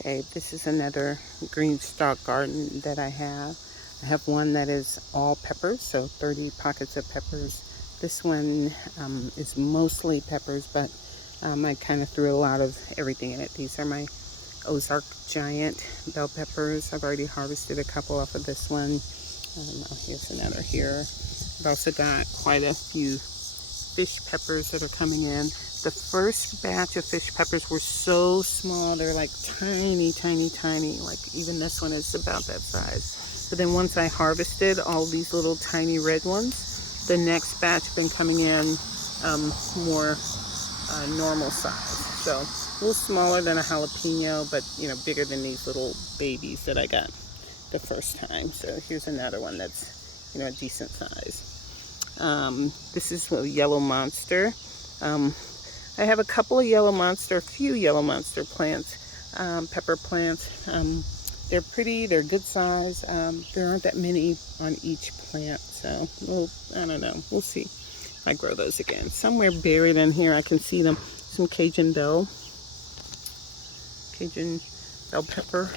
Okay, this is another Greenstalk garden that I have. I have one that is all peppers, so 30 pockets of peppers. This one is mostly peppers, but I kind of threw a lot of everything in it. These are my Ozark giant bell peppers. I've already harvested a couple off of this one. Here's another here. I've also got quite a few fish peppers that are coming in. The first batch of fish peppers were so small. They're like tiny, tiny, tiny. Like even this one is about that size. But then once I harvested all these little tiny red ones, the next batch have been coming in more normal size. So a little smaller than a jalapeno, but you know, bigger than these little babies that I got the first time. So here's another one that's, you know, a decent size. This is a yellow monster. I have a couple of a few yellow monster plants, pepper plants. They're pretty, they're good size. There aren't that many on each plant, so I don't know. We'll see if I grow those again. Somewhere buried in here, I can see them. Some Cajun bell pepper.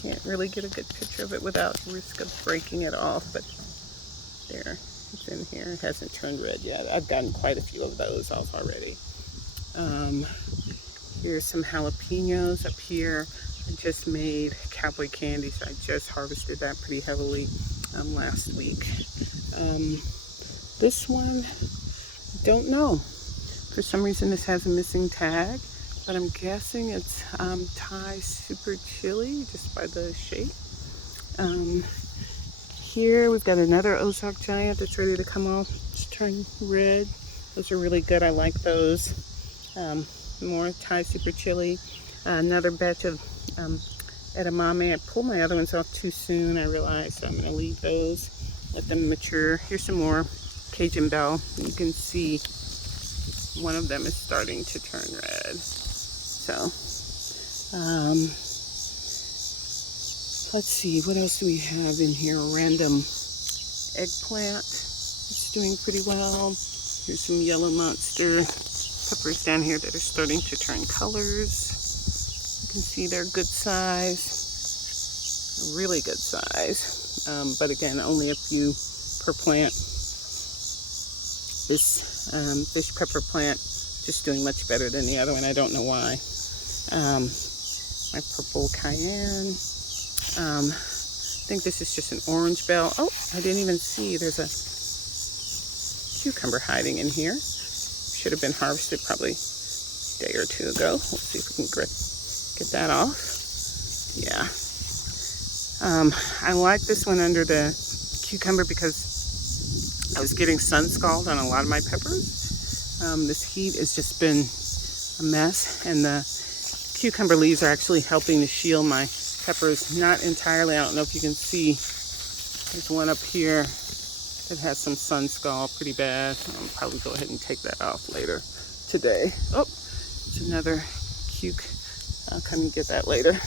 Can't really get a good picture of it without risk of breaking it off, but there, it's in here. It hasn't turned red yet. I've gotten quite a few of those off already. Here's some jalapenos up here. I just made cowboy candy, so I just harvested that pretty heavily last week. This one, don't know. For some reason this has a missing tag, but I'm guessing it's Thai super chili just by the shape. Here we've got another Ozark giant that's ready to come off. It's turning red. Those are really good. I like those. More Thai super chili. Another batch of edamame. I pulled my other ones off too soon, I realized, so I'm going to leave those, let them mature. Here's some more Cajun bell. You can see one of them is starting to turn red. So, let's see, what else do we have in here? Random eggplant. It's doing pretty well. Here's some yellow monster peppers down here that are starting to turn colors. You can see they're good size, really good size. But again, only a few per plant. This fish pepper plant just doing much better than the other one. I don't know why. My purple cayenne. I think this is just an orange bell. Oh, I didn't even see. There's a cucumber hiding in here. Should have been harvested probably a day or two ago. Let's see if we can get that off. Yeah. I like this one under the cucumber because I was getting sun scald on a lot of my peppers. This heat has just been a mess, and the cucumber leaves are actually helping to shield my peppers. Not entirely. I don't know if you can see. There's one up here that has some sun scald pretty bad. I'll probably go ahead and take that off later today. Oh, it's another cuke. I'll come and get that later.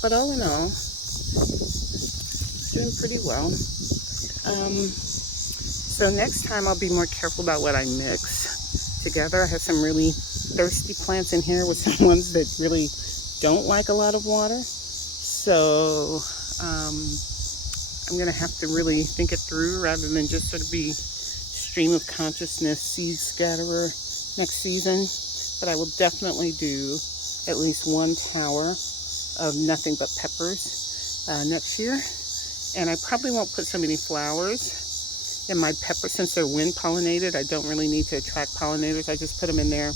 But all in all, doing pretty well. So next time I'll be more careful about what I mix together. I have some really thirsty plants in here with some ones that really don't like a lot of water. So I'm gonna have to really think it through rather than just sort of be stream of consciousness seed scatterer next season. But I will definitely do at least one tower of nothing but peppers next year. And I probably won't put so many flowers in my peppers since they're wind pollinated. I don't really need to attract pollinators. I just put them in there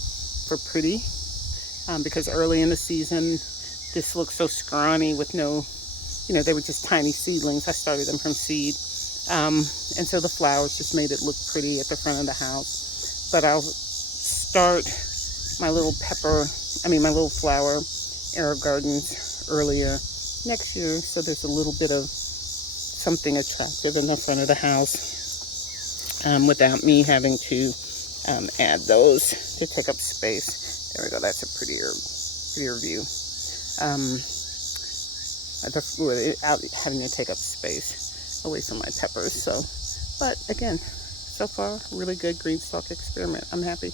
for pretty because early in the season this looks so scrawny with no, you know, they were just tiny seedlings. I started them from seed. And so the flowers just made it look pretty at the front of the house. But I'll start my little flower Aerogardens earlier next year, so there's a little bit of something attractive in the front of the house without me having to add those to take up space. There we go. That's a prettier view. Without having to take up space away from my peppers. So, but again, so far, really good Greenstalk experiment. I'm happy.